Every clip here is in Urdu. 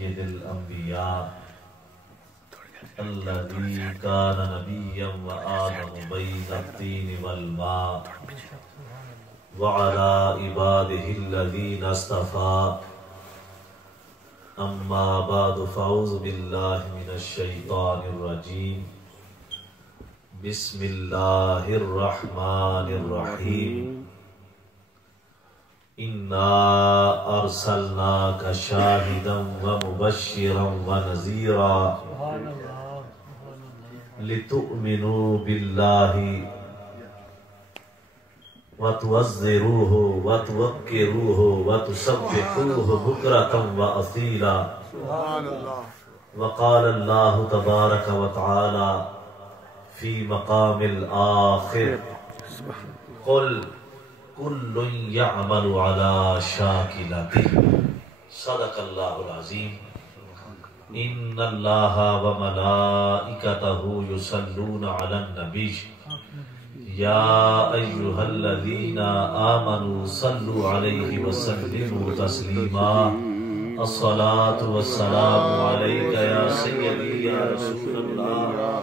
سید الانبیاء الذی کان نبیا وآدم بین الطین والماء وعلى عباده الذین اصطفى اما بعد فاعوذ باللہ من الشیطان الرجیم بسم اللہ الرحمن الرحیم انا ارسلناک شاہدا ومبشرا ونذیرا لتؤمنوا باللہ وتعزروه وتوقروه وتسبحوه بكرة وأصيلا وقال الله تبارك وتعالى في مقام الآخر قل كل يعمل على شاكلته صدق الله العظيم إن الله وملائكته يصلون على النبي يا أيها الذين آمنوا صلوا عليه وسلموا تسليما الصلاة والسلام عليك يا سيدي يا رسول الله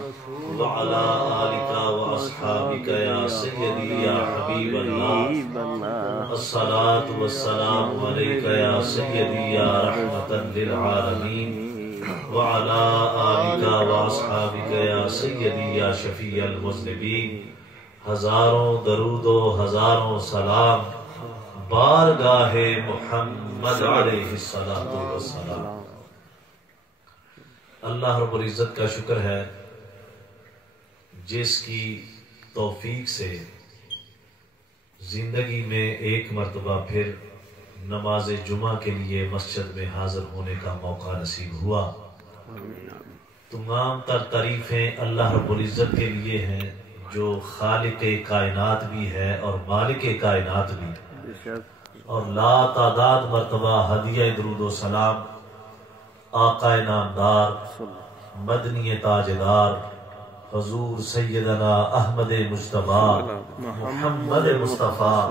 وعلى آلك وأصحابك يا سيدي يا حبيب الله الصلاة والسلام عليك يا سيدي يا رحمة للعالمين وعلى آلك وأصحابك يا سيدي يا شفيع المذنبين ہزاروں درود و ہزاروں سلام بارگاہ محمد علیہ السلام۔ اللہ رب العزت کا شکر ہے جس کی توفیق سے زندگی میں ایک مرتبہ پھر نماز جمعہ کے لیے مسجد میں حاضر ہونے کا موقع نصیب ہوا۔ تمام تر تعریفیں اللہ رب العزت کے لیے ہیں جو خالق کائنات بھی ہے اور مالک کائنات بھی، اور لا تعداد مرتبہ ہدیہ درود و سلام آقا نامدار مدنی تاجدار حضور سیدنا احمد مجتبی محمد مصطفیٰ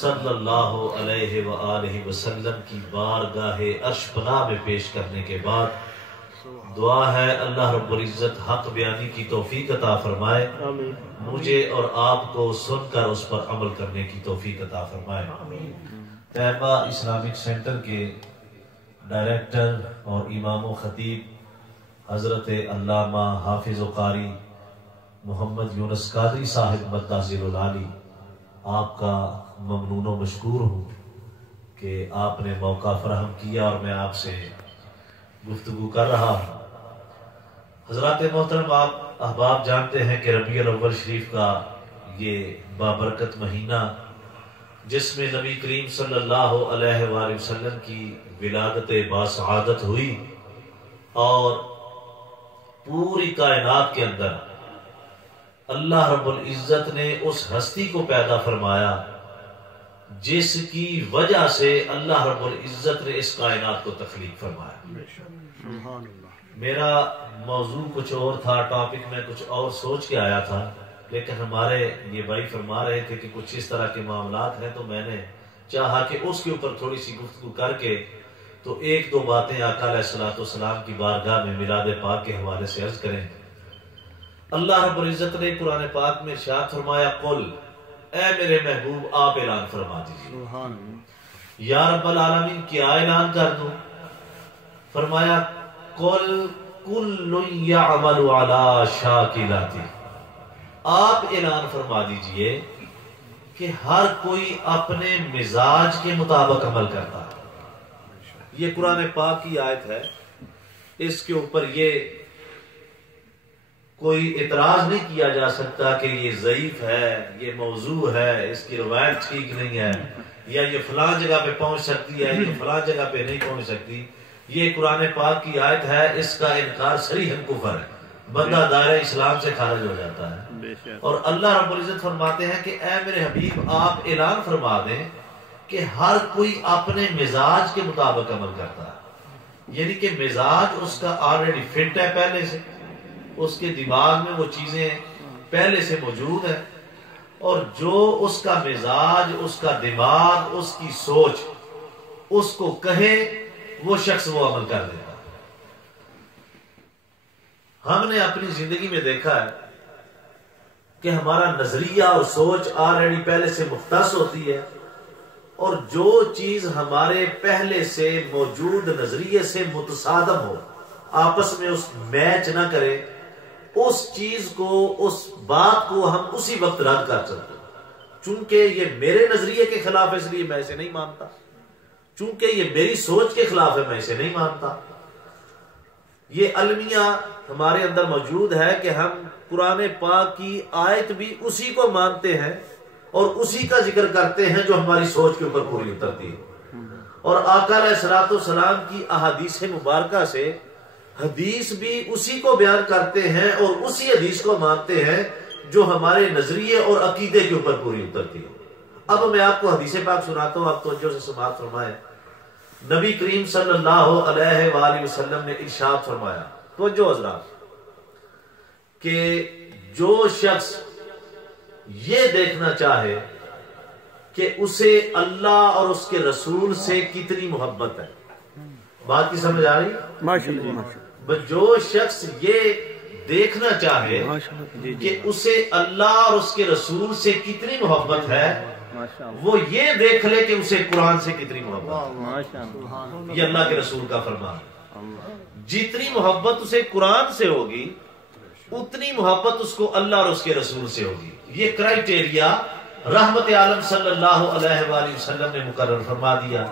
صلی اللہ علیہ وآلہ وسلم کی بارگاہ عرش پناہ میں پیش کرنے کے بعد دعا ہے اللہ رب العزت حق بیانی کی توفیق عطا فرمائے، مجھے اور آپ کو سن کر اس پر عمل کرنے کی توفیق عطا فرمائے۔ طیبہ اسلامک سینٹر کے ڈائریکٹر اور امام و خطیب حضرت علامہ حافظ و قاری محمد یونس قادری صاحب مدظر العالی، آپ کا ممنون و مشکور ہوں کہ آپ نے موقع فراہم کیا اور میں آپ سے گفتگو کر رہا ہوں۔ حضرات محترم، آپ احباب جانتے ہیں کہ ربیع الاول شریف کا یہ بابرکت مہینہ جس میں نبی کریم صلی اللہ علیہ وآلہ وسلم کی ولادت باسعادت ہوئی اور پوری کائنات کے اندر اللہ رب العزت نے اس ہستی کو پیدا فرمایا جس کی وجہ سے اللہ رب العزت نے اس کائنات کو تخلیق فرمایا۔ میرا موضوع کچھ اور تھا، ٹاپک میں کچھ اور سوچ کے آیا تھا، لیکن ہمارے یہ بھائی فرما رہے تھے کہ کچھ اس طرح کے معاملات ہیں، تو میں نے چاہا کہ اس کے اوپر تھوڑی سی گفتگو کر کے تو ایک دو باتیں آقا علیہ السلام کی بارگاہ میں میلاد پاک کے حوالے سے عرض کریں۔ اللہ رب العزت نے قرآن پاک میں ارشاد فرمایا، قل، اے میرے محبوب آپ اعلان فرما دیجیے۔ یا رب العالمین، کیا اعلان کر دوں؟ فرمایا، قل کل یعمل علی شاکلتہ، آپ اعلان فرما دیجئے کہ ہر کوئی اپنے مزاج کے مطابق عمل کرتا ہے۔ یہ قرآن پاک کی آیت ہے، اس کے اوپر یہ کوئی اعتراض نہیں کیا جا سکتا کہ یہ ضعیف ہے، یہ موضوع ہے، اس کی روایت ٹھیک نہیں ہے، یا یہ فلاں جگہ پہ پہنچ سکتی ہے، یہ فلاں جگہ پہ نہیں پہنچ سکتی۔ یہ قرآن پاک کی آیت ہے، اس کا انکار صریحاً کفر ہے، بندہ دائرہ اسلام سے خارج ہو جاتا ہے۔ اور اللہ رب العزت فرماتے ہیں کہ اے میرے حبیب آپ اعلان فرما دیں کہ ہر کوئی اپنے مزاج کے مطابق عمل کرتا ہے، یعنی کہ مزاج اس کا آلریڈی فٹ ہے، پہلے سے اس کے دماغ میں وہ چیزیں پہلے سے موجود ہیں، اور جو اس کا مزاج، اس کا دماغ، اس کی سوچ اس کو کہے وہ شخص وہ عمل کر دیتا ہے۔ ہم نے اپنی زندگی میں دیکھا ہے کہ ہمارا نظریہ اور سوچ آلریڈی پہلے سے مختص ہوتی ہے، اور جو چیز ہمارے پہلے سے موجود نظریے سے متصادم ہو، آپس میں اس میچ نہ کرے، اس چیز کو، اس بات کو ہم اسی وقت رد کر سکتے ہیں۔ چونکہ یہ میرے نظریے کے خلاف ہے اس لیے میں اسے نہیں مانتا، چونکہ یہ میری سوچ کے خلاف ہے میں اسے نہیں مانتا۔ یہ المیہ ہمارے اندر موجود ہے کہ ہم قرآن پاک کی آیت بھی اسی کو مانتے ہیں اور اسی کا ذکر کرتے ہیں جو ہماری سوچ کے اوپر پوری اترتی ہے، اور آقا علیہ الصلوۃ والسلام کی احادیث مبارکہ سے حدیث بھی اسی کو بیان کرتے ہیں اور اسی حدیث کو مانتے ہیں جو ہمارے نظریے اور عقیدے کے اوپر پوری اترتی ہے۔ اب میں آپ کو حدیث پاک سناتا ہوں، آپ توجہ سے سماعت فرمائیں۔ نبی کریم صلی اللہ علیہ وآلہ وسلم نے ارشاد فرمایا، توجہ حضرات، کہ جو شخص یہ دیکھنا چاہے کہ اسے اللہ اور اس کے رسول سے کتنی محبت ہے، بات کی سمجھ آ رہی؟ جو شخص یہ دیکھنا چاہے کہ اسے اللہ اور اس کے رسول سے کتنی محبت ہے، وہ یہ دیکھ لے کہ اسے قرآن سے کتنی محبت ہے۔ یہ اللہ کے رسول کا فرمان ہے۔ جتنی محبت اسے قرآن سے ہوگی اتنی محبت اس کو اللہ اور اس کے رسول سے ہوگی۔ یہ کرائیٹیریا رحمت عالم صلی اللہ علیہ وآلہ وسلم نے مقرر فرما دیا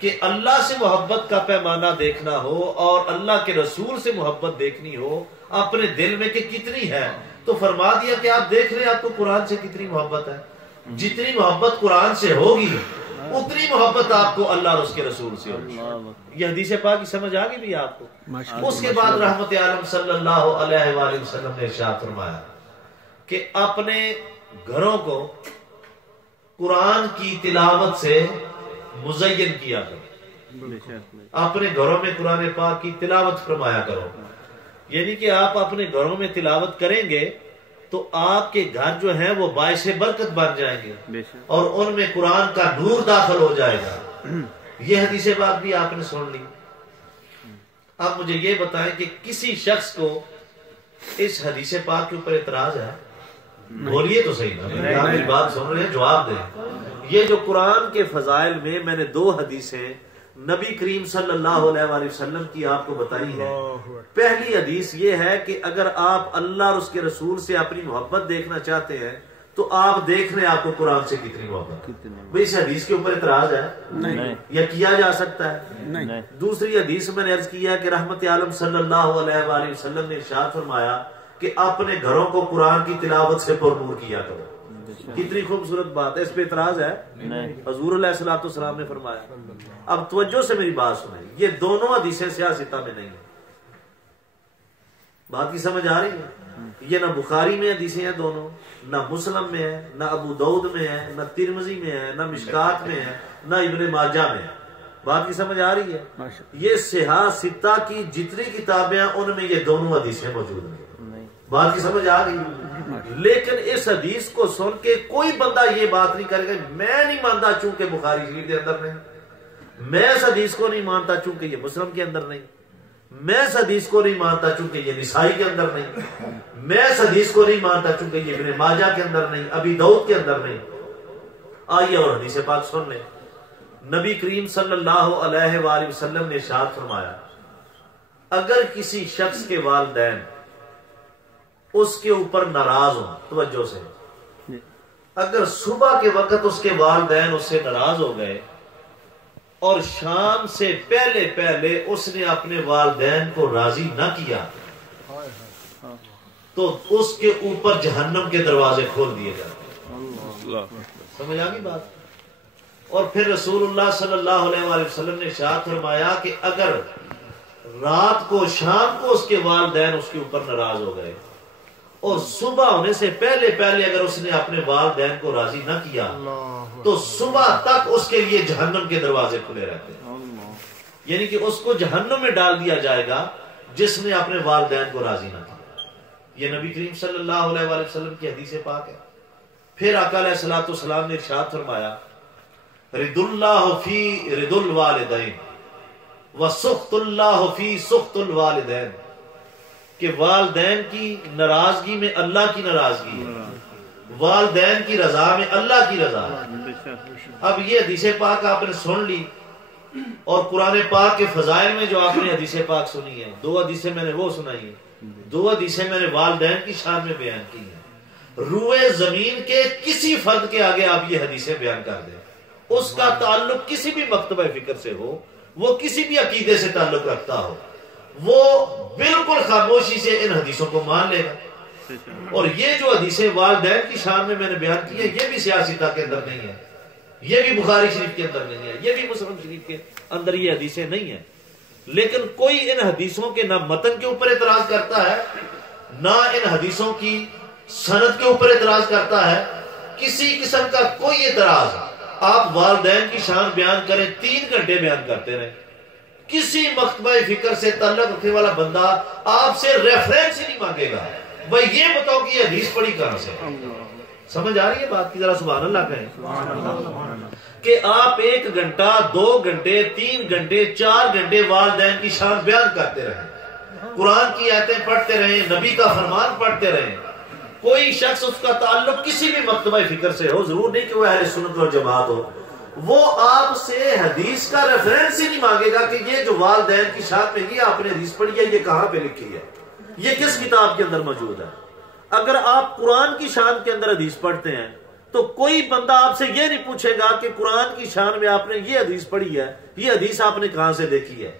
کہ اللہ سے محبت کا پیمانہ دیکھنا ہو اور اللہ کے رسول سے محبت دیکھنی ہو اپنے دل میں کہ کتنی ہے، تو فرما دیا کہ آپ دیکھ رہے ہیں آپ کو قرآن سے کتنی محبت ہے۔ جتنی محبت قرآن سے ہوگی اتنی محبت آپ کو اللہ اور اس کے رسول سے ہوگی۔ یہ حدیث پاک کی سمجھ آ گئی بھی آپ کو؟ اس کے بعد رحمت عالم صلی اللہ علیہ وآلہ وسلم نے ارشاد فرمایا کہ اپنے گھروں کو قرآن کی تلاوت سے مزین کیا کرو، اپنے گھروں میں قرآن پاک کی تلاوت فرمایا کرو، یعنی کہ آپ اپنے گھروں میں تلاوت کریں گے تو آپ کے گھر جو ہیں وہ باعث برکت بن جائیں گے اور ان میں قرآن کا نور داخل ہو جائے گا۔ یہ حدیث پاک بھی آپ نے سن لی۔ اب مجھے یہ بتائیں کہ کسی شخص کو اس حدیث پاک کے اوپر اعتراض ہے؟ بولیے تو صحیح نا، میری بات سن رہے ہیں، جواب دیں۔ یہ جو قرآن کے فضائل میں نے دو حدیثیں نبی کریم صلی اللہ علیہ وآلہ وسلم کی آپ کو بتائی ہے۔ پہلی حدیث یہ ہے کہ اگر آپ اللہ اور اس کے رسول سے اپنی محبت دیکھنا چاہتے ہیں تو آپ دیکھ رہے ہیں آپ کو قرآن سے کتنی محبت ہے۔ بھئی اس حدیث کے اوپر اعتراض ہے؟ نہیں۔ یا کیا جا سکتا ہے؟ نہیں۔ دوسری حدیث میں نے عرض کیا کہ رحمت عالم صلی اللہ علیہ وآلہ وسلم نے ارشاد فرمایا کہ اپنے گھروں کو قرآن کی تلاوت سے پرنور کیا کرو۔ کتنی خوبصورت بات ہے، اس پہ اعتراض ہے؟ حضور علیہ الصلوۃ والسلام نے فرمایا۔ اب توجہ سے میری بات سنیں، یہ دونوں حدیثیں سیاستہ میں نہیں ہیں، بات کی سمجھ آ رہی ہے؟ یہ نہ بخاری میں حدیثیں ہیں دونوں، نہ مسلم میں ہے، نہ ابو داؤد میں ہے، نہ ترمذی میں ہے، نہ مشکات میں ہے، نہ ابن ماجہ میں ہے، بات کی سمجھ آ رہی ہے؟ یہ صحاح ستہ کی جتنی کتابیں ہیں ان میں یہ دونوں حدیثیں موجود ہیں، بات کی سمجھ آ گئی؟ لیکن اس حدیث کو سن کے کوئی بندہ یہ بات نہیں کرے گا میں نہیں مانتا چونکہ بخاری شریف کے اندر نہیں، میں اس حدیث کو نہیں مانتا چونکہ یہ مسلم کے اندر نہیں، میں اس حدیث کو نہیں مانتا چونکہ یہ نسائی کے اندر نہیں، میں اس حدیث کو نہیں مانتا چونکہ یہ ابن ماجہ کے اندر نہیں، ابی داؤد کے اندر نہیں۔ آئیے اور حدیث پاک سن لیں۔ نبی کریم صلی اللہ علیہ وآلہ وسلم نے ارشاد فرمایا، اگر کسی شخص کے والدین اس کے اوپر ناراض ہوں، توجہ سے، اگر صبح کے وقت اس کے والدین اس سے ناراض ہو گئے اور شام سے پہلے پہلے اس نے اپنے والدین کو راضی نہ کیا تو اس کے اوپر جہنم کے دروازے کھول دیے جاتے۔ سمجھ آ گئی بات؟ اور پھر رسول اللہ صلی اللہ علیہ وآلہ وسلم نے ارشاد فرمایا کہ اگر رات کو شام کو اس کے والدین اس کے اوپر ناراض ہو گئے اور صبح ہونے سے پہلے پہلے اگر اس نے اپنے والدین کو راضی نہ کیا تو صبح تک اس کے لیے جہنم کے دروازے کھلے رہتے ہیں، یعنی کہ اس کو جہنم میں ڈال دیا جائے گا جس نے اپنے والدین کو راضی نہ کیا۔ یہ نبی کریم صلی اللہ علیہ وآلہ وسلم کی حدیث پاک ہے۔ پھر آقا علیہ الصلوۃ والسلام نے ارشاد فرمایا، رضا اللہ فی رضا الوالدین وسخط اللہ فی سخط الوالدین، کہ والدین کی ناراضگی میں اللہ کی ناراضگی ہے، والدین کی رضا میں اللہ کی رضا ہے۔ اب یہ حدیث پاک آپ نے سن لی، اور قرآن پاک کے فضائل میں جو آپ نے حدیث پاک سنی ہے، 2 حدیثیں میں نے وہ سنائی ہیں، 2 حدیثیں میں نے والدین کی شان میں بیان کی ہیں۔ روئے زمین کے کسی فرد کے آگے آپ یہ حدیثیں بیان کر دیں، اس کا تعلق کسی بھی مکتبہ فکر سے ہو، وہ کسی بھی عقیدے سے تعلق رکھتا ہو، وہ بالکل خاموشی سے ان حدیثوں کو مان لے گا۔ اور یہ جو حدیثیں والدین کی شان میں نے بیان کی ہے، یہ بھی سیاستہ کے اندر نہیں ہے، یہ بھی بخاری شریف کے اندر نہیں ہے، یہ بھی مسلم شریف کے اندر یہ حدیثیں نہیں ہیں۔ لیکن کوئی ان حدیثوں کے نہ متن کے اوپر اعتراض کرتا ہے، نہ ان حدیثوں کی سند کے اوپر اعتراض کرتا ہے، کسی قسم کا کوئی اعتراض۔ آپ والدین کی شان بیان کریں، 3 گھنٹے بیان کرتے رہیں، کسی مکتبہ فکر سے تعلق رکھنے والا بندہ آپ سے ریفرنس ہی نہیں مانگے گا، بھائی یہ بتاؤ کہ یہ حدیث پڑھی کہاں سے۔ سمجھ آ رہی ہے بات کی؟ ذرا سبحان اللہ کہیں کہ آپ 1 گھنٹہ 2 گھنٹے 3 گھنٹے 4 گھنٹے والدین کی شان بیان کرتے رہیں، قرآن کی آیتیں پڑھتے رہیں، نبی کا فرمان پڑھتے رہیں، کوئی شخص اس کا تعلق کسی بھی مکتبہ فکر سے ہو، ضرور نہیں کہ وہ اہل سنت اور جماعت ہو، وہ آپ سے حدیث کا ریفرنس ہی نہیں مانگے گا کہ یہ جو والدین کی شان میں یہ آپ نے حدیث پڑھی ہے، یہ کہاں پہ لکھی ہے، یہ کس کتاب کے اندر موجود ہے۔ اگر آپ قرآن کی شان کے اندر حدیث پڑھتے ہیں تو کوئی بندہ آپ سے یہ نہیں پوچھے گا کہ قرآن کی شان میں آپ نے یہ حدیث پڑھی ہے، یہ حدیث آپ نے کہاں سے دیکھی ہے۔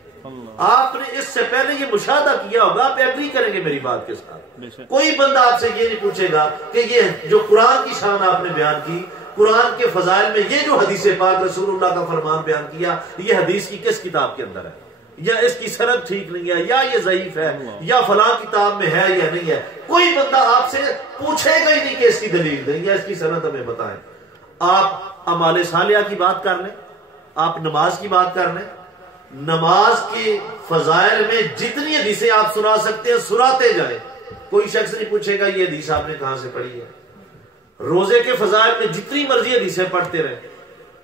آپ نے اس سے پہلے یہ مشاہدہ کیا ہوگا، آپ ایگری کریں گے میری بات کے ساتھ۔ کوئی بندہ آپ سے یہ نہیں پوچھے گا کہ یہ جو قرآن کی شان آپ نے بیان کی، قرآن کے فضائل میں یہ جو حدیث پاک رسول اللہ کا فرمان بیان کیا، یہ حدیث کی کس کتاب کے اندر ہے، یا اس کی سند ٹھیک نہیں ہے، یا یہ ضعیف ہے، یا فلاں کتاب میں ہے یا نہیں ہے۔ کوئی بندہ آپ سے پوچھے گا ہی نہیں کہ اس کی دلیل دیں یا اس کی سند ہمیں بتائیں۔ آپ اعمال صالحہ کی بات کر لیں، آپ نماز کی بات کر لیں، نماز کے فضائل میں جتنی حدیثیں آپ سنا سکتے ہیں سناتے جائیں، کوئی شخص نہیں پوچھے گا یہ حدیث آپ نے کہاں سے پڑھی ہے۔ روزے کے فضائل میں جتنی مرضی حدیثیں پڑھتے رہیں،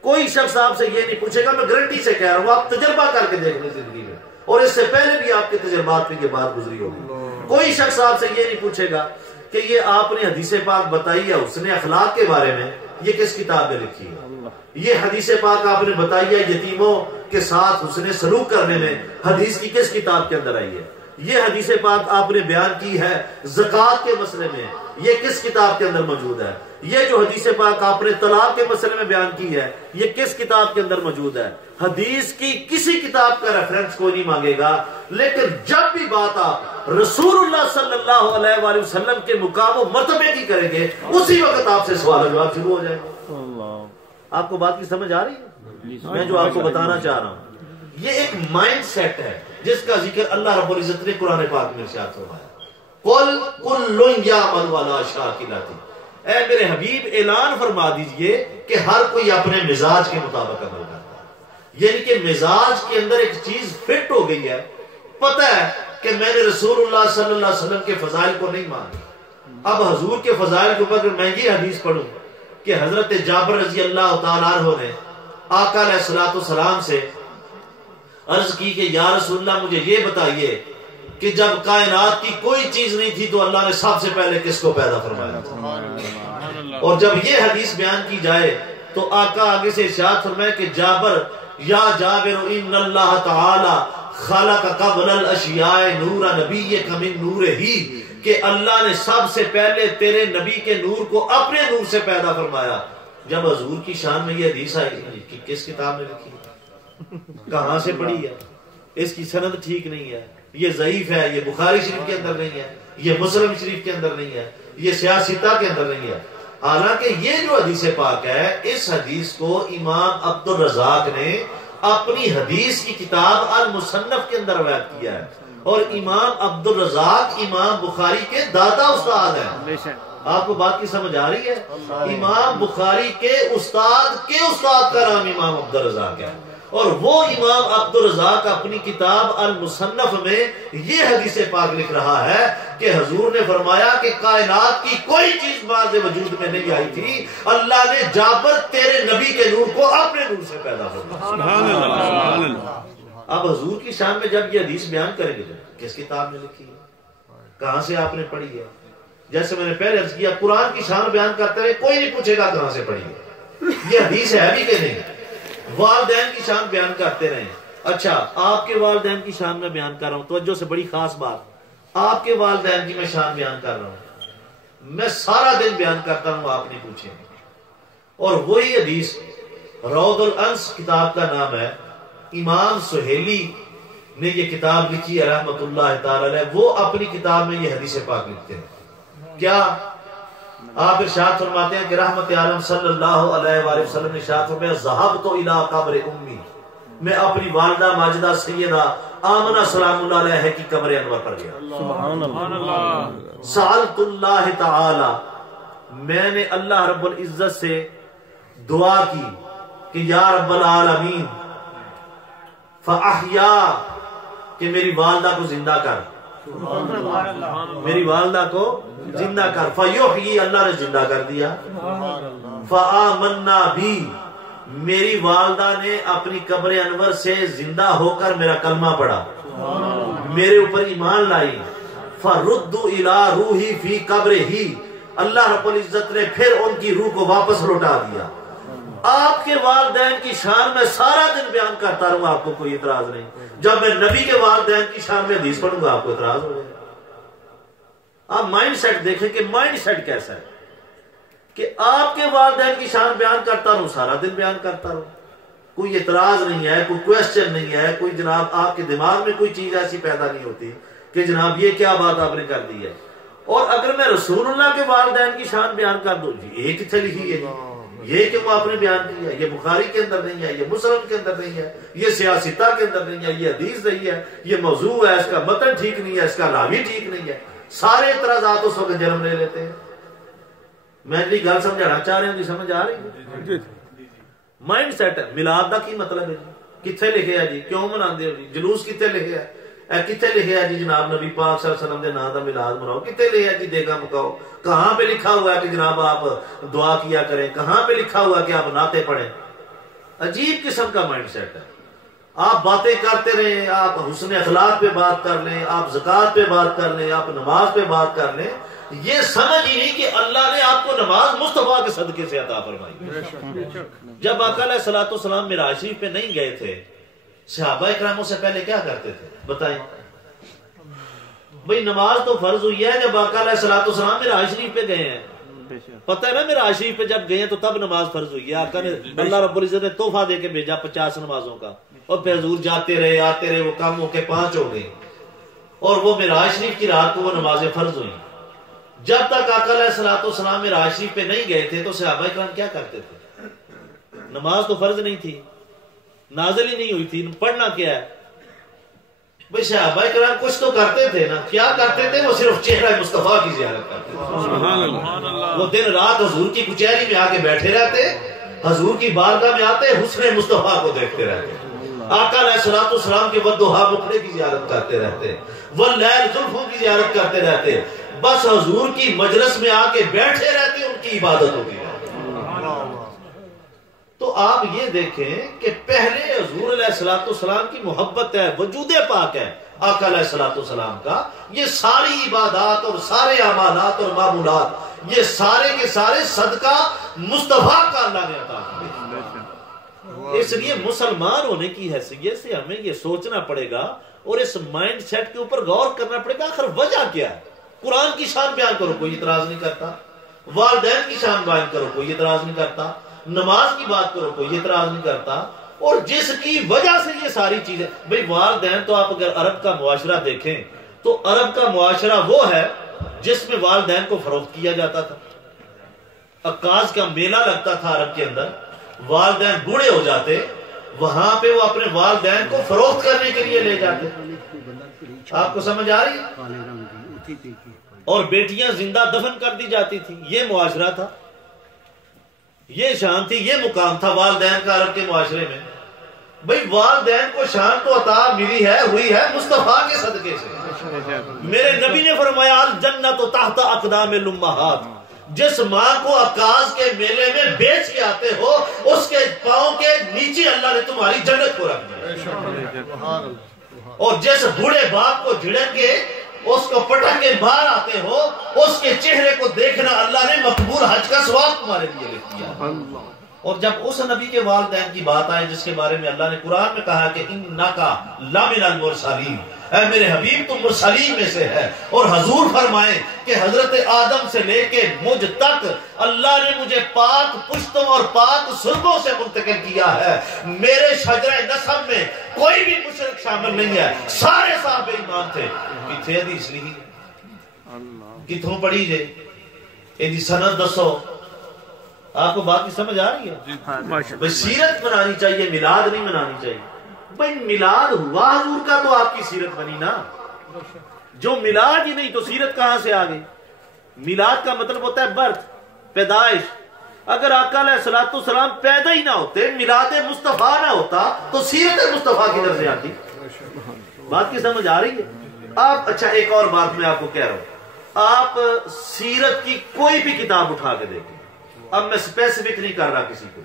کوئی شخص آپ سے یہ نہیں پوچھے گا، میں گارنٹی سے کہہ رہا ہوں، آپ تجربہ کر کے دیکھ لیں زندگی میں، اور اس سے پہلے بھی آپ کے تجربات میں یہ بات گزری ہوگی۔ کوئی شخص آپ سے یہ نہیں پوچھے گا کہ یہ آپ نے حدیث پاک بتائی ہے حسن اخلاق کے بارے میں، یہ کس کتاب میں لکھی ہے۔ یہ حدیث پاک آپ نے بتائی ہے یتیموں کے ساتھ حسن سلوک کرنے میں، حدیث کی کس کتاب کے اندر آئی ہے۔ یہ حدیث پاک آپ نے بیان کی ہے زکوٰۃ کے مسئلے میں، یہ کس کتاب کے اندر موجود ہے۔ یہ جو حدیث پاک آپ نے طلاق کے مسئلے میں بیان کی ہے، یہ کس کتاب کے اندر موجود ہے۔ حدیث کی کسی کتاب کا ریفرنس کوئی نہیں مانگے گا، لیکن جب بھی بات آپ رسول اللہ صلی اللہ علیہ وآلہ وسلم کے مقام و مرتبے کی کریں گے، اسی وقت آپ سے سوال و جواب شروع ہو جائے گا۔ آپ کو بات کی سمجھ آ رہی ہے؟ میں جو آپ کو بتانا چاہ رہا ہوں، یہ ایک مائنڈ سیٹ ہے جس کا ذکر اللہ رب العزت نے قرآن پاک میں ارشاد فرمایا، قل کل یعمل علی شاکلتہ، اے میرے حبیب اعلان فرما دیجئے کہ ہر کوئی اپنے مزاج کے مطابق عمل کرتا ہے۔ یعنی کہ مزاج کے اندر ایک چیز فٹ ہو گئی ہے، پتہ ہے کہ میں نے رسول اللہ صلی اللہ علیہ وسلم کے فضائل کو نہیں مانا، اب حضور کے فضائل کے اوپر میں یہ حدیث پڑھوں کہ حضرت جابر رضی اللہ تعالیٰ عنہ نے آقا علیہ الصلوۃ والسلام سے عرض کی کہ یا رسول اللہ مجھے یہ بتائیے کہ جب کائنات کی کوئی چیز نہیں تھی تو اللہ نے سب سے پہلے کس کو پیدا فرمایا تھا۔ اور جب یہ حدیث بیان کی جائے تو آقا آگے سے ارشاد فرمائے کہ جابر یا جابر ان اللہ تعالی خلق قبل الاشیاء نور نبیک من نورہ، کہ اللہ نے سب سے پہلے تیرے نبی کے نور کو اپنے نور سے پیدا فرمایا۔ جب حضور کی شان میں یہ حدیث آئی کہ کس کتاب میں لکھی ہے، کہاں سے پڑھی ہے، اس کی سند ٹھیک نہیں ہے، یہ ضعیف ہے، یہ بخاری شریف کے اندر نہیں ہے، یہ مسلم شریف کے اندر نہیں ہے، یہ سیاستہ کے اندر نہیں ہے۔ حالانکہ یہ جو حدیث پاک ہے، اس حدیث کو امام عبد الرزاق نے اپنی حدیث کی کتاب المصنف کے اندر روایت کیا ہے، اور امام عبد الرزاق امام بخاری کے دادا استاد ہیں۔ آپ کو بات کی سمجھ آ رہی ہے؟ امام بخاری کے استاد کا نام امام عبد الرزاق ہے، اور وہ امام عبد الرزاق اپنی کتاب المصنف میں یہ حدیث پاک لکھ رہا ہے کہ حضور نے فرمایا کہ کائنات کی کوئی چیز بعد وجود میں نہیں آئی تھی، اللہ نے جابر تیرے نبی کے نور کو اپنے نور سے پیدا فرمایا۔ اب حضور کی شان میں جب یہ حدیث بیان کریں گے کس کتاب میں لکھی ہے؟ کہاں سے آپ نے پڑھی ہے؟ جیسے میں نے پہلے عرض کیا قرآن کی شان بیان کرتے رہے، کوئی نہیں پوچھے گا کہاں سے پڑھی ہے، یہ حدیث ہے بھی کہ نہیں. والدین کی شان بیان کرتے رہے. اچھا آپ کے والدین کی شان میں بیان کر رہا ہوں، توجہ سے بڑی خاص بات، آپ کے والدین کی میں شان بیان کر رہا ہوں، میں سارا دن بیان کرتا ہوں، آپ نہیں پوچھیں. اور وہی حدیث روض الانس کتاب کا نام ہے، امام سہیلی نے یہ کتاب لکھی ہے رحمت اللہ تعالی علیہ، وہ اپنی کتاب میں یہ حدیث پاک لکھتے ہیں. کیا آپ ارشاد فرماتے ہیں کہ رحمت عالم صلی اللہ علیہ وآلہ وسلم نے ارشاد فرمایا ذهبت الى قبر امی، میں اپنی والدہ ماجدہ سیدہ آمنہ سلام اللہ علیہ کی قبر انور پر گیا. سبحان اللہ. سألت اللہ تعالی، میں نے اللہ رب العزت سے دعا کی کہ یا رب العالمین فاحیا، کہ میری والدہ کو زندہ کر، میری والدہ کو زندہ کر. فیحیی، اللہ نے زندہ کر دیا. فآمنا بھی، میری والدہ نے اپنی قبر انور سے زندہ ہو کر میرا کلمہ پڑھا، میرے اوپر ایمان لائی. فردوا الی روحی فی قبرہ، اللہ رب العزت نے پھر ان کی روح کو واپس لوٹا دیا. آپ کے والدین کی شان میں سارا دن بیان کرتا رہوں، آپ کو کوئی اعتراض نہیں. جب میں نبی کے والدین کی شان میں حدیث پڑھوں گا آپ کو اعتراض ہو جائے گا. آپ مائنڈ سیٹ دیکھیں کہ مائنڈ سیٹ کیسا ہے کہ آپ کے والدین کی شان بیان کرتا رہوں، سارا دن بیان کرتا رہوں، کوئی اعتراض نہیں ہے، کوئی کوشچن نہیں ہے، کوئی جناب آپ کے دماغ میں کوئی چیز ایسی پیدا نہیں ہوتی کہ جناب یہ کیا بات آپ نے کر دی ہے. اور اگر میں رسول اللہ کے والدین کی شان بیان کر دوں، یہ کتنے لکھی ہے، یہ کہ وہ آپ نے بیان کیا ہے، یہ بخاری کے اندر نہیں ہے، یہ مسلم کے اندر نہیں ہے، یہ سیاستہ کے اندر نہیں ہے، یہ حدیث نہیں ہے، یہ موضوع ہے، اس کا متن ٹھیک نہیں ہے، اس کا راوی ٹھیک نہیں ہے، سارے اعتراضات اس وقت جنم لے لیتے ہیں. میں جی گل سمجھانا چاہ رہے ہوں، جی سمجھ آ رہی ہے؟ مائنڈ سیٹ ہے. میلاد کا کی مطلب ہے جی؟ کتنے لکھے ہے جی؟ کیوں مناندے ہو جی؟ جلوس کتنے لکھے ہے؟ کتنے لکھے ہے جی جناب نبی پاک صلی اللہ علیہ وسلم دے نام دا میلاد مناؤ؟ کتنے لکھے ہے جی دیگا مکاؤ؟ کہاں پہ لکھا ہوا ہے کہ جناب آپ دعا کیا کریں؟ کہاں پہ لکھا ہوا ہے کہ آپ نعتیں پڑھیں؟ عجیب قسم کا مائنڈ سیٹ ہے. آپ باتیں کرتے رہیں، آپ حسن اخلاق پہ بات کر لیں، آپ زکوٰۃ پہ بات کر لیں، آپ نماز پہ بات کر لیں، یہ سمجھ ہی نہیں کہ اللہ نے آپ کو نماز مصطفیٰ کے صدقے سے عطا فرمائی. جب آقا علیہ الصلوۃ والسلام معراج شریف پہ نہیں گئے تھے، صحابہ اکراموں سے پہلے کیا کرتے تھے بتائیں؟ بھئی نماز تو فرض ہوئی ہے جب آقا علیہ الصلوۃ والسلام معراج شریف پہ گئے ہیں. پتہ ہے نا معراج شریف پہ جب گئے ہیں تو تب نماز فرض ہوئی ہے. آقا نے اللہ رب العزت نے تحفہ دے کے بھیجا 50 نمازوں کا، اور پھر حضور جاتے رہے آتے رہے، وہ کم ہو کے 5 ہو گئی، اور وہ معراج شریف کی رات کو وہ نمازیں فرض ہوئی. جب تک آقا علیہ الصلوۃ والسلام معراج شریف پہ نہیں گئے تھے تو صحابہ کرام کیا کرتے تھے؟ نماز تو فرض نہیں تھی، نازل ہی نہیں ہوئی تھی، پڑھنا کیا ہے؟ بھئی صحابہ کرام کچھ تو کرتے تھے نا. کیا کرتے تھے؟ وہ صرف چہرہ مصطفیٰ کی زیارت کرتے تھے. وہ دن رات حضور کی کچہری میں آ کے بیٹھے رہتے، حضور کی بارگاہ میں آتے، حسن مصطفیٰ کو دیکھتے رہتے. آقا علیہ الصلوۃ والسلام کے والضحیٰ مکھڑے کی زیارت کرتے رہتے، واللیل زلفوں کی زیارت کرتے رہتے. بس حضور کی مجلس میں آ کے بیٹھے رہتے، ان کی عبادت ہوتی رہتی. تو آپ یہ دیکھیں کہ پہلے حضور علیہ الصلوۃ والسلام کی محبت ہے، وجود پاک ہے آقا علیہ الصلوۃ والسلام کا. یہ ساری عبادات اور سارے اعمالات اور معمولات، یہ سارے کے سارے صدقہ مصطفیٰ کا اللہ نے عطا کیا. اس لیے مسلمان ہونے کی حیثیت سے ہمیں یہ سوچنا پڑے گا اور اس مائنڈ سیٹ کے اوپر غور کرنا پڑے گا آخر وجہ کیا ہے. قرآن کی شان بیان کرو کوئی اعتراض نہیں کرتا، والدین کی شان بیان کرو کوئی اعتراض نہیں کرتا، نماز کی بات کرو کوئی اعتراض نہیں کرتا. اور جس کی وجہ سے یہ ساری چیزیں، بھئی والدین تو آپ اگر عرب کا معاشرہ دیکھیں تو عرب کا معاشرہ وہ ہے جس میں والدین کو فروخت کیا جاتا تھا. عکاظ کا میلہ لگتا تھا عرب کے اندر، والدین بوڑھے ہو جاتے، وہاں پہ وہ اپنے والدین کو فروخت کرنے کے لیے لے جاتے. آپ کو سمجھ آ رہی ہے؟ اور بیٹیاں زندہ دفن کر دی جاتی تھی. یہ معاشرہ تھا، یہ شان تھی، یہ مقام تھا والدین کا عرب کے معاشرے میں. بھئی والدین کو شان تو عطا ملی ہے، ہوئی ہے مصطفیٰ کے صدقے سے. میرے نبی نے فرمایا الجنت تحت اقدام الامہات، جس ماں کو عکاظ کے میلے میں بیچ کے آتے ہو اس کے پاؤں کے نیچے اللہ نے تمہاری جنت کو رکھ دیا. اور جس بوڑھے باپ کو جھڑک کے اس کو پٹک کے باہر آتے ہو اس کے چہرے کو دیکھنا اللہ نے مقبول حج کا ثواب تمہارے لیے لکھ دیا۔ اور جب اس نبی کے والدین کی بات آئے جس کے بارے میں اللہ نے قرآن میں کہا کہ انکا لمن المرسلین، اے میرے حبیب تم مرسلین میں سے ہے، اور حضور فرمائیں کہ حضرت آدم سے لے کے مجھ تک اللہ نے مجھے پاک پشتوں اور پاک سرگوں سے منتقل کیا ہے، میرے شجرہ نسب میں کوئی بھی مشرک شامل نہیں ہے، سارے صحابہ ایمان تھے۔ کتنے حدیث لکھی کتوں پڑھی جے یہ سند دسو، آپ کو بات کی سمجھ آ رہی ہے؟ بھئی سیرت منانی چاہیے، میلاد نہیں منانی چاہیے۔ بھئی میلاد ہوا حضور کا تو آپ کی سیرت بنی نا، جو میلاد ہی نہیں تو سیرت کہاں سے آ گئی؟ میلاد کا مطلب ہوتا ہے برتھ، پیدائش۔ اگر آقا علیہ الصلوۃ والسلام پیدا ہی نہ ہوتے، میلاد مصطفیٰ نہ ہوتا تو سیرت مصطفیٰ کی طرف سے آتی۔ بات کی سمجھ آ رہی ہے؟ آپ اچھا ایک اور بات میں آپ کو کہہ رہا ہوں، آپ سیرت کی کوئی بھی کتاب اٹھا کے دیکھیں، اب میں اسپیسیفک نہیں کر رہا کسی کو،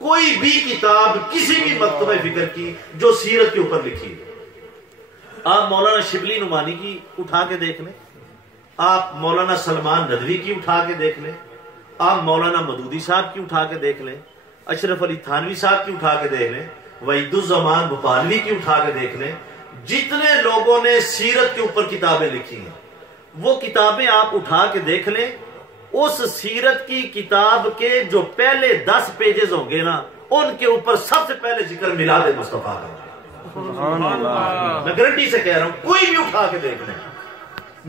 کوئی بھی کتاب کسی بھی مکتبہ فکر کی جو سیرت کے اوپر لکھی ہے، آپ مولانا شبلی نعمانی کی اٹھا کے دیکھ لیں، آپ مولانا سلمان ندوی کی اٹھا کے دیکھ لیں، آپ مولانا مدودی صاحب کی اٹھا کے دیکھ لیں، اشرف علی تھانوی صاحب کی اٹھا کے دیکھ لیں، وحید الزمان بھوپالوی کی اٹھا کے دیکھ لیں، جتنے لوگوں نے سیرت کے اوپر کتابیں لکھی ہیں وہ کتابیں آپ اٹھا کے دیکھ لیں، اس سیرت کی کتاب کے جو پہلے 10 پیجز ہوں گے نا ان کے اوپر سب سے پہلے ذکر میلاد مصطفیٰ کا۔ میں گارنٹی سے کہہ رہا ہوں، کوئی بھی اٹھا کے دیکھ لیں،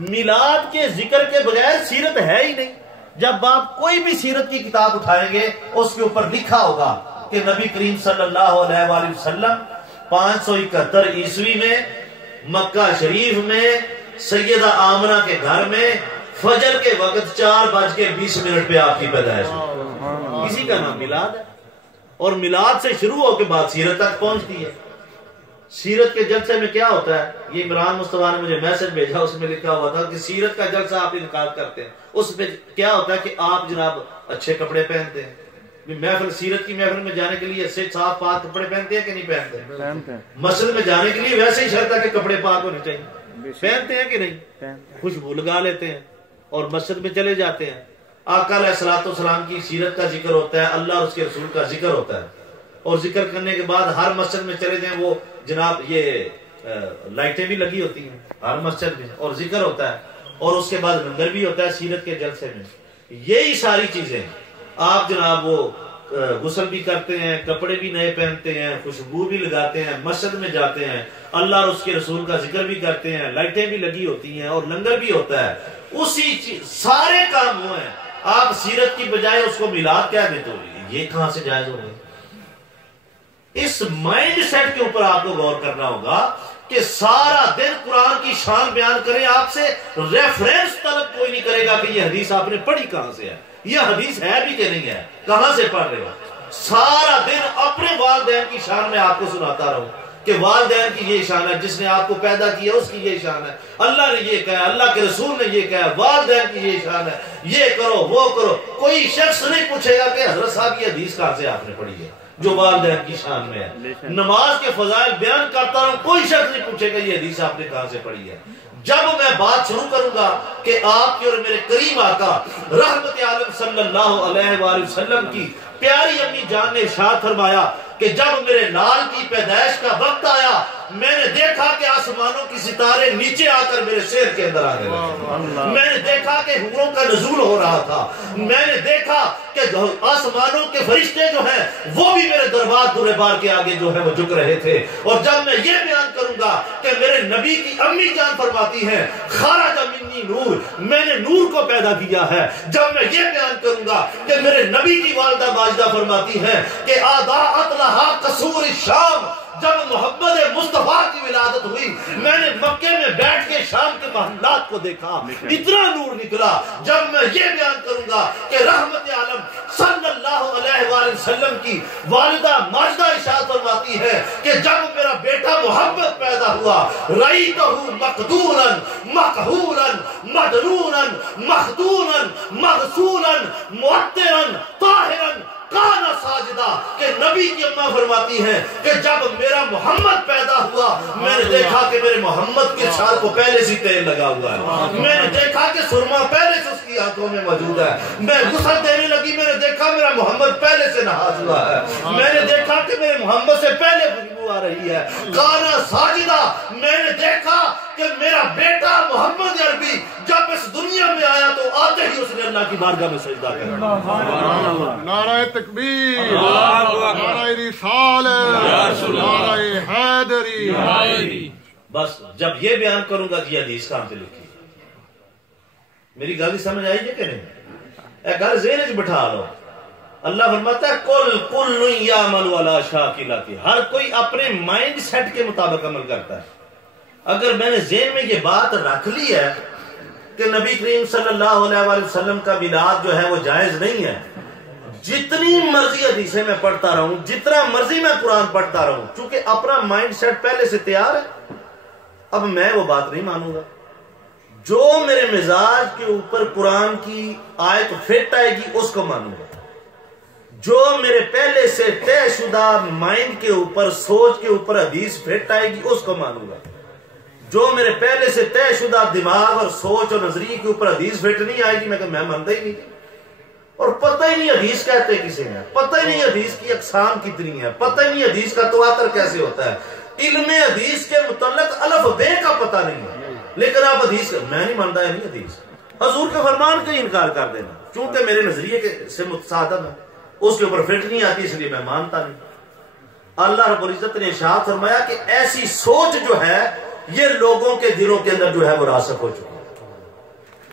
میلاد کے ذکر کے بغیر سیرت ہے ہی نہیں۔ جب آپ کوئی بھی سیرت کی کتاب اٹھائیں گے اس کے اوپر لکھا ہوگا کہ نبی کریم صلی اللہ علیہ وآلہ وسلم 571 عیسوی میں مکہ شریف میں سیدہ آمنہ کے گھر میں فجر کے وقت 4:20 پہ آپ کی پیدائش ہوئی، اسی کا نام میلاد ہے۔ اور میلاد سے شروع ہو کے بعد سیرت تک پہنچتی ہے۔ سیرت کے جلسے میں کیا ہوتا ہے؟ یہ عمران مصطفیٰ نے مجھے میسج بھیجا، اس میں لکھا ہوا تھا کہ سیرت کا جلسہ آپ انعقاد کرتے ہیں، اس میں کیا ہوتا ہے کہ آپ جناب اچھے کپڑے پہنتے ہیں، محفل سیرت کی محفل میں جانے کے لیے ایسے صاف پاک کپڑے پہنتے ہیں کہ نہیں پہنتے؟ مسجد میں جانے کے لیے ویسے ہی شرط ہے کہ کپڑے پاک ہونے چاہیے، پہنتے ہیں کہ نہیں؟ خوشبو لگا لیتے ہیں اور مسجد میں چلے جاتے ہیں۔ آقا علیہ الصلوۃ والسلام کی سیرت کا ذکر ہوتا ہے، اللہ اور اس کے رسول کا ذکر ہوتا ہے، اور ذکر کرنے کے بعد ہر مسجد میں چلے جائیں، وہ جناب یہ لائٹیں بھی لگی ہوتی ہیں ہر مسجد میں، اور ذکر ہوتا ہے، اور اس کے بعد لنگر بھی ہوتا ہے سیرت کے جلسے میں۔ یہی ساری چیزیں آپ جناب وہ غسل بھی کرتے ہیں، کپڑے بھی نئے پہنتے ہیں، خوشبو بھی لگاتے ہیں، مسجد میں جاتے ہیں، اللہ اور اس کے رسول کا ذکر بھی کرتے ہیں، لائٹیں بھی لگی ہوتی ہیں اور لنگر بھی ہوتا ہے، اسی چیز سارے کام ہوئے ہیں، آپ سیرت کی بجائے اس کو میلاد کہہ دیتے ہو، یہ کہاں سے جائز ہو گئی؟ اس مائنڈ سیٹ کے اوپر آپ کو غور کرنا ہوگا کہ سارا دن قرآن کی شان بیان کریں، آپ سے ریفرنس طلب کوئی نہیں کرے گا کہ یہ حدیث آپ نے پڑھی کہاں سے ہے، یہ حدیث ہے بھی کہ نہیں ہے، کہاں سے پڑھ رہے ہو۔ سارا دن اپنے والدین کی شان میں آپ کو سناتا رہوں کہ والدین کی یہ شان ہے، جس نے آپ کو پیدا کیا اس کی یہ شان ہے، اللہ نے یہ کہا، اللہ کے رسول نے یہ کہا، والدین کی یہ شان ہے، یہ کرو وہ کرو۔ کوئی شخص نہیں پوچھے گا کہ حضرت صاحب یہ حدیث کہاں سے آپ نے پڑھی ہے جو والدین کی شان میں ہے۔ نماز کے فضائل بیان کرتا ہوں، کوئی شخص نہیں پوچھے گا یہ حدیث آپ نے کہاں سے پڑھی ہے۔ جب میں بات شروع کروں گا کہ آپ کی اور میرے کریم آقا رحمت عالم صلی اللہ علیہ وآلہ وسلم کی پیاری امی جان نے ارشاد فرمایا کہ جب میرے لال کی پیدائش کا وقت آیا، میں نے دیکھا کہ آسمانوں کی ستارے نیچے آ کر میرے سیر کے اندر آنے لگے، میں نے دیکھا کہ حوروں کا نزول ہو رہا تھا، میں نے دیکھا کہ آسمانوں کے فرشتے جو ہیں وہ بھی میرے دربار درے بار کے آگے جو ہے وہ جھک رہے تھے۔ اور جب میں یہ بیان کروں گا کہ میرے نبی کی امی جان فرماتی ہیں خرج منی نور، میں نے نور کو پیدا کیا ہے، جب میں یہ بیان کروں گا کہ میرے نبی کی والدہ ماجدہ فرماتی ہیں کہ آداعت لہا قصور الشام، جب محمد مصطفیٰ کی ولادت ہوئی میں نے مکے میں بیٹھ کے شام کے محلات کو دیکھا، اتنا نور نکلا۔ جب میں یہ بیان کروں گا کہ رحمت عالم صلی اللہ علیہ وآلہ وسلم کی والدہ ماجدہ ارشاد فرماتی ہے کہ جب میرا بیٹا محمد پیدا ہوا، رأیتہ مقدورا مقہورا مدنونا مخدونا مغسولا معطرا طاہرا کانا ساجدہ کہ نبی کی اماں فرماتی ہیں کہ جب میرا محمد پیدا ہوا میں نے دیکھا کہ میرے محمد کے چھال کو پہلے سے تیل لگا ہوا ہے، میں نے دیکھا کہ سرما پہلے سے اس کی آنکھوں میں موجود ہے، میں غسل دینے لگی میں نے دیکھا میرا محمد پہلے سے نہا ہوا ہے، میں نے دیکھا کہ میرے محمد سے پہلے خوشبو آ رہی ہے، کانا ساجدہ میں نے دیکھا کہ میرا بیٹا محمد عربی جب اس دنیا میں آیا تو آتے ہی اس نے اللہ کی بارگاہ میں سجدہ کیا۔ نعرہ تکبیر، نعرہ رسالت، نعرہ حیدری۔ بس جب یہ بیان کروں گا کہ یہ حدیث کام سے لکھی، میری گل سمجھ آئی ہے کہ نہیں؟ اے گل ذہن وچ بٹھا لو۔ اللہ فرماتا ہے کل یعمل علی شاکلتہ، ہر کوئی اپنے مائنڈ سیٹ کے مطابق عمل کرتا ہے۔ اگر میں نے ذہن میں یہ بات رکھ لی ہے کہ نبی کریم صلی اللہ علیہ وسلم کا میلاد جو ہے وہ جائز نہیں ہے، جتنی مرضی حدیثیں میں پڑھتا رہوں، جتنا مرضی میں قرآن پڑھتا رہوں، چونکہ اپنا مائنڈ سیٹ پہلے سے تیار ہے، اب میں وہ بات نہیں مانوں گا۔ جو میرے مزاج کے اوپر قرآن کی آیت فٹ آئے گی اس کو مانوں گا، جو میرے پہلے سے طے شدہ مائنڈ کے اوپر سوچ کے اوپر حدیث فٹ آئے گی اس کو مانوں گا، جو میرے پہلے سے طے شدہ دماغ اور سوچ اور نظریے کے اوپر حدیث فٹ نہیں آئے گی میں مانتا ہی نہیں۔ اور پتہ ہی نہیں حدیث کہتے کسے ہیں، پتہ ہی نہیں حدیث کی اقسام کتنی ہے، پتہ ہی نہیں حدیث کا تواتر کیسے ہوتا ہے، علم حدیث کے متعلق الف بے کا پتہ نہیں ہے، لیکن آپ حدیث میں نہیں مانتا ہے، نہیں حدیث حضور کے فرمان کا انکار کر دینا، چونکہ میرے نظریے سے متصادم ہے، اس کے اوپر فٹ نہیں آتی اس لیے میں مانتا نہیں۔ اللہ رب العزت نے ارشاد فرمایا کہ ایسی سوچ جو ہے یہ لوگوں کے دلوں کے اندر جو ہے وہ راسخ ہو چکی ہے۔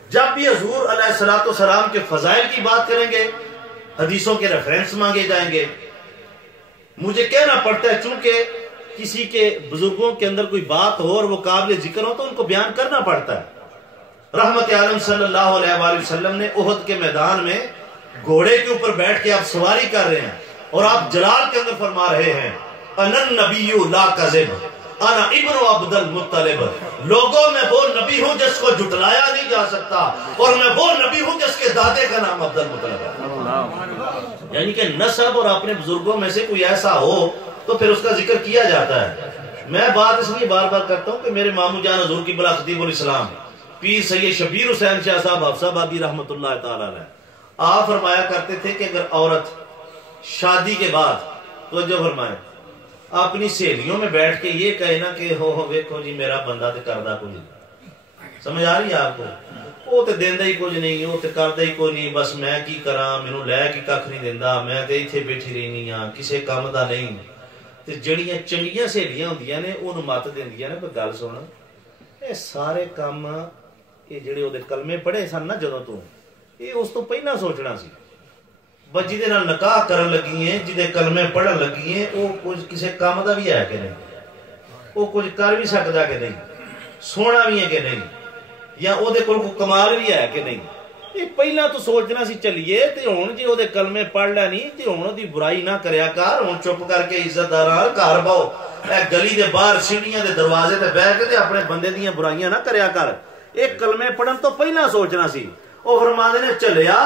جب بھی حضور علیہ السلام کے فضائل کی بات کریں گے، حدیثوں کے ریفرنس مانگے جائیں گے، مجھے کہنا پڑتا ہے چونکہ کسی کے بزرگوں کے اندر کوئی بات ہو اور وہ قابل ذکر ہو تو ان کو بیان کرنا پڑتا ہے۔ رحمت عالم صلی اللہ علیہ وآلہ وسلم نے احد کے میدان میں گھوڑے کے اوپر بیٹھ کے آپ سواری کر رہے ہیں اور آپ جلال کے اندر فرما رہے ہیں انا النبی لا کذب انا ابن عبد المطلب، لوگوں میں وہ نبی ہوں جس کو جھٹلایا نہیں جا سکتا اور میں وہ نبی ہوں جس کے دادے کا نام عبد المطلب ہے۔ یعنی کہ نسب اور اپنے بزرگوں میں سے کوئی ایسا ہو تو پھر اس کا ذکر کیا جاتا ہے۔ میں بات اس لیے بار بار کرتا ہوں کہ میرے مامو جان حضور کی بلا خطیب الاسلام پیر سید شبیر حسین شاہ صاحب حفصہ آبادی رحمت اللہ تعالیٰ علیہ آپ فرمایا کرتے تھے کہ اگر عورت شادی کے بعد توجہ فرمائے اپنی سہیلیوں میں بیٹھ کے یہ کہے نا کہ ہو ویکھو جی میرا بندہ تے کردہ کوئی نہیں، سمجھ آ رہی ہے آپ کو؟ وہ تے دیندا ہی کچھ نہیں، وہ تے کردا ہی کوئی نہیں، بس میں کی کراں، مینوں لے کے کھ نہیں دیندا، میں تے ایتھے بیٹھی رہنی ہاں، کسے کم دا نہیں۔ تے جڑیاں چنگیاں سہیلیاں ہوندیاں نے اونوں مت دیندیاں نے، کوئی گل سن اے سارے کام یہ جڑے اودے کلمے پڑھے سن نا جدوں تو یہ اس تو پہلا سوچنا سی، بس جہدے نال نکاح کرن لگی ہیں، جہدے کلمے پڑھن لگی ہیں، وہ کچھ کسے کام دا بھی ہے کہ نہیں، وہ کچھ کر بھی سکدا کہ نہیں، سونا بھی ہے کہ نہیں، یا او دے کول کوئی کمال بھی ہے کہ نہیں، یہ پہلا تو سوچنا سی۔ چلیے تے ہن جے او دے کلمے پڑھ لے نہیں تے ہن دی برائی نہ کریا کر، ہن چپ کر کے عزت دار نال گھر باؤ، اے گلی دے باہر سیڑھیاں دے دروازے تے بیٹھ کے تے اپنے بندے دیاں برائیاں نہ کریا کر، ایک کلمے پڑھن تو پہلا سوچنا سی۔ وہ فرماندے نے چلیا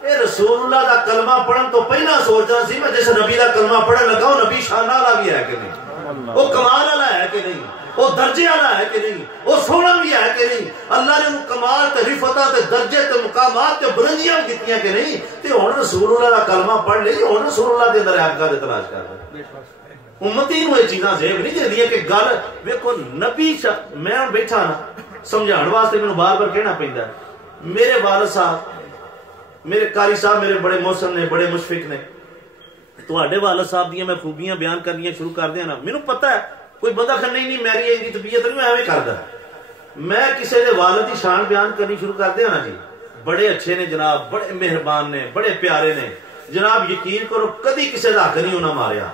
اے رسول اللہ دا کلمہ پڑھن تو پہلا سوچنا سی میں جس نبی دا کلمہ پڑھن لگا وہ نبی شان والا بھی ہے کہ نہیں، وہ کمال والا ہے کہ نہیں، وہ درجے والا ہے کہ نہیں، وہ سونا بھی ہے کہ نہیں، اللہ نے وہ کمال تے رفعت تے درجے تے مقامات تے بلندیاں دتیاں کہ نہیں، تے ہن رسول اللہ دا کلمہ پڑھ لئی، ہن رسول اللہ دے اندر عقیدہ دے تلاش کر رہے امتی نو یہ چیزاں زیب نہیں دیندیاں کہ گل ویکھو نبی میں بیٹھا نا سمجھان واسطے مینوں بار بار کہنا پیندا ہے۔ میرے والد صاحب میرے قاری صاحب میرے بڑے محسن نے، بڑے مشفق نے، تواڈے والد صاحب دیاں میں خوبیاں بیان کرنیاں شروع کر دیاں نا، مینوں پتہ ہے کوئی بندہ کہے نہیں میری ان کی طبیعت نہیں میں ایویں کردا، میں کسی دے والد دی شان بیان کرنی شروع کر دیاں نا جی، بڑے اچھے نے جناب، بڑے مہربان نے، بڑے پیارے نے جناب، یقین کرو کدی کسی دا حق نہیں انہاں ماریا،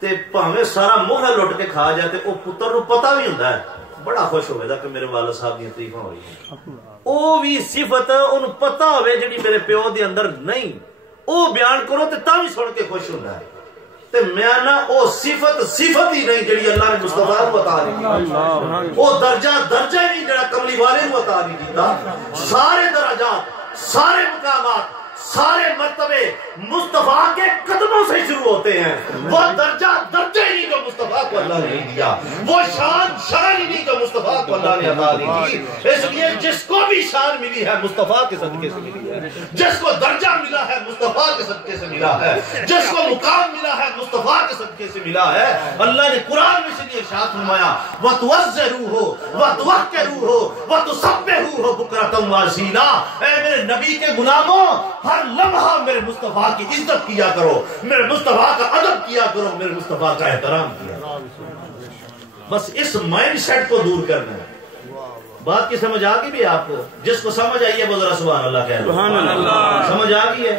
تے بھاویں سارا ملک لٹ کے کھا جائے تے او پتر نو پتہ بھی ہوندا ہے، بڑا خوش ہوئے دا کہ میرے والد صاحب دی تعریفاں ہو رہی ہیں، او بھی صفت انہوں پتہ ہوئے جڑی میرے پیو دے اندر نہیں، او بیان کرو تے تاں بھی سن کے خوش ہوندا ہے، تے میں نا او صفت ہی نہیں جڑی اللہ نے مصطفیٰ کو عطا نہیں کی، او درجہ ہی نہیں جڑا کملی والے کو عطا نہیں کیتا، سارے درجات، سارے مقامات، سارے مرتبے مصطفیٰ کے قدموں سے شروع ہوتے ہیں. وہ درجہ درجہ ہی نہیں جو مصطفیٰ کو اللہ نے نہیں دیا, وہ شان شان ہی نہیں جو مصطفیٰ کو اللہ نے عطا نہیں کی. اس لیے جس کو بھی شان ملی ہے مصطفیٰ کے صدقے سے ملی ہے, جس کو درجہ ملا ہے مصطفیٰ کے صدقے سے ملا ہے, جس کو مقام ملا ہے مصطفیٰ کے صدقے سے ملا ہے. اللہ نے قرآن میں سے ارشاد فرمایا وَتُوَزَّرُوهُ وَتُوَقِّرُوهُ وَتُسَبِّحُوهُ بُكْرَةً وَأَصِيلًا. اے میرے نبی کے غلاموں, ہر لمحہ میرے مصطفیٰ کی عزت کیا کرو, میرے مصطفیٰ کا ادب کیا کرو, میرے مصطفیٰ کا احترام کیا کرو. بس اس مائنڈ سیٹ کو دور کرنا ہے. بات کی سمجھ آ گئی بھی آپ کو؟ جس کو سمجھ آئی ہے وہ ذرا سبحان اللہ کہہ دو. سبحان اللہ. سمجھ آ گئی ہے؟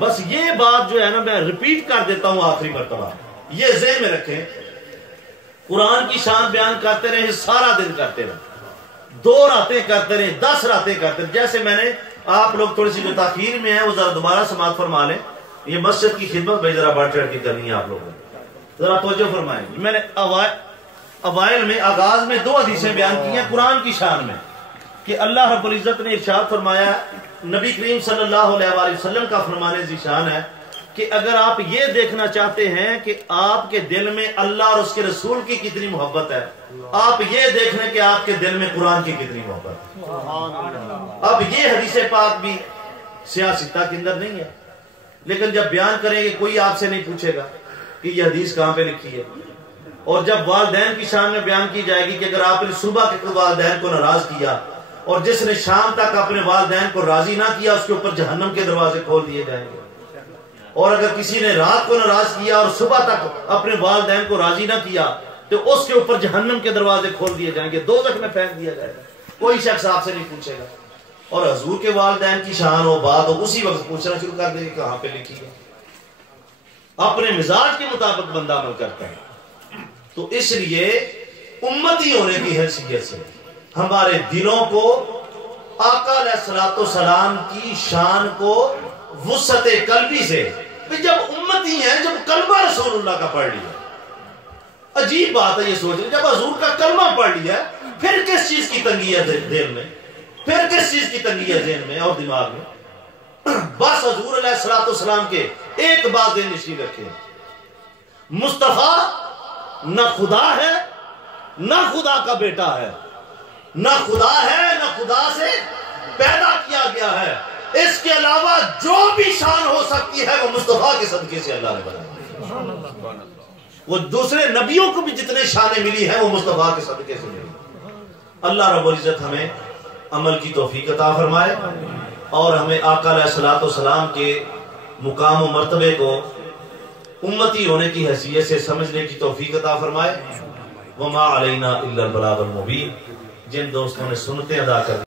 بس یہ بات جو ہے نا میں ریپیٹ کر دیتا ہوں آخری مرتبہ, یہ ذہن میں رکھیں. قرآن کی شان بیان کرتے رہے, سارا دن کرتے رہے, 2 راتیں کرتے رہے, 10 راتیں کرتے رہے. جیسے میں نے آپ لوگ تھوڑی سی جو تاخیر میں ہیں وہ ذرا دوبارہ سماعت فرما لیں. یہ مسجد کی خدمت بھائی ذرا بڑھ چڑھ کے کرنی ہے آپ لوگوں نے, ذرا توجہ فرمائیں. میں نے اوائل میں آغاز میں 2 حدیثیں بیان کی ہیں قرآن کی شان میں کہ اللہ رب العزت نے ارشاد فرمایا, نبی کریم صلی اللہ علیہ وآلہ وسلم کا فرمان ذیشان ہے کہ اگر آپ یہ دیکھنا چاہتے ہیں کہ آپ کے دل میں اللہ اور اس کے رسول کی کتنی محبت ہے, آپ یہ دیکھیں کہ آپ کے دل میں قرآن کی کتنی محبت ہے. اب یہ حدیث پاک بھی سیاستہ کے اندر نہیں ہے, لیکن جب بیان کریں گے کوئی آپ سے نہیں پوچھے گا کہ یہ حدیث کہاں پہ لکھی ہے. اور جب والدین کی شان میں بیان کی جائے گی کہ اگر آپ نے صبح کے والدین کو ناراض کیا اور جس نے شام تک اپنے والدین کو راضی نہ کیا اس کے اوپر جہنم کے دروازے کھول دیے جائیں گے, اور اگر کسی نے رات کو ناراض کیا اور صبح تک اپنے والدین کو راضی نہ کیا تو اس کے اوپر جہنم کے دروازے کھول دیے جائیں گے, دوزخ میں پھینک دیا جائے گا. کوئی شخص آپ سے نہیں پوچھے گا. اور حضور کے والدین کی شان ہو بات ہو اسی وقت پوچھنا شروع کر دیں گے کہاں پہ لکھی ہے. اپنے مزاج کے مطابق بندہ عمل کرتا ہے. تو اس لیے امتی ہونے کی حیثیت سے ہمارے دلوں کو آقا علیہ الصلوۃ والسلام کی شان کو وسعت قلبی سے, جب امتی ہیں, جب کلمہ رسول اللہ کا پڑھ لیا, عجیب بات ہے یہ سوچ رہے, جب حضور کا کلمہ پڑھ لیا پھر کس چیز کی تنگی ہے دل میں, پھر کس چیز کی تنگی ہے ذہن میں اور دماغ میں. بس حضور علیہ الصلوۃ والسلام کے ایک بات ذہن نشین رکھیں, مصطفیٰ نہ خدا ہے نہ خدا کا بیٹا ہے, نہ خدا ہے نہ خدا سے پیدا کیا گیا ہے. اس کے علاوہ جو بھی شان ہو سکتی ہے وہ مصطفیٰ کے صدقے سے اللہ نے بنائی. وہ دوسرے نبیوں کو بھی جتنے شانیں ملی ہیں وہ مصطفیٰ کے صدقے سے ملی. اللہ رب العزت ہمیں عمل کی توفیق عطا فرمائے اور ہمیں آقا علیہ الصلوۃ والسلام کے مقام و مرتبے کو امتی ہونے کی حیثیت سے سمجھنے کی توفیق عطا فرمائے. وما علینا الا البلاغ المبین. جن دوستوں نے سنتیں ادا کر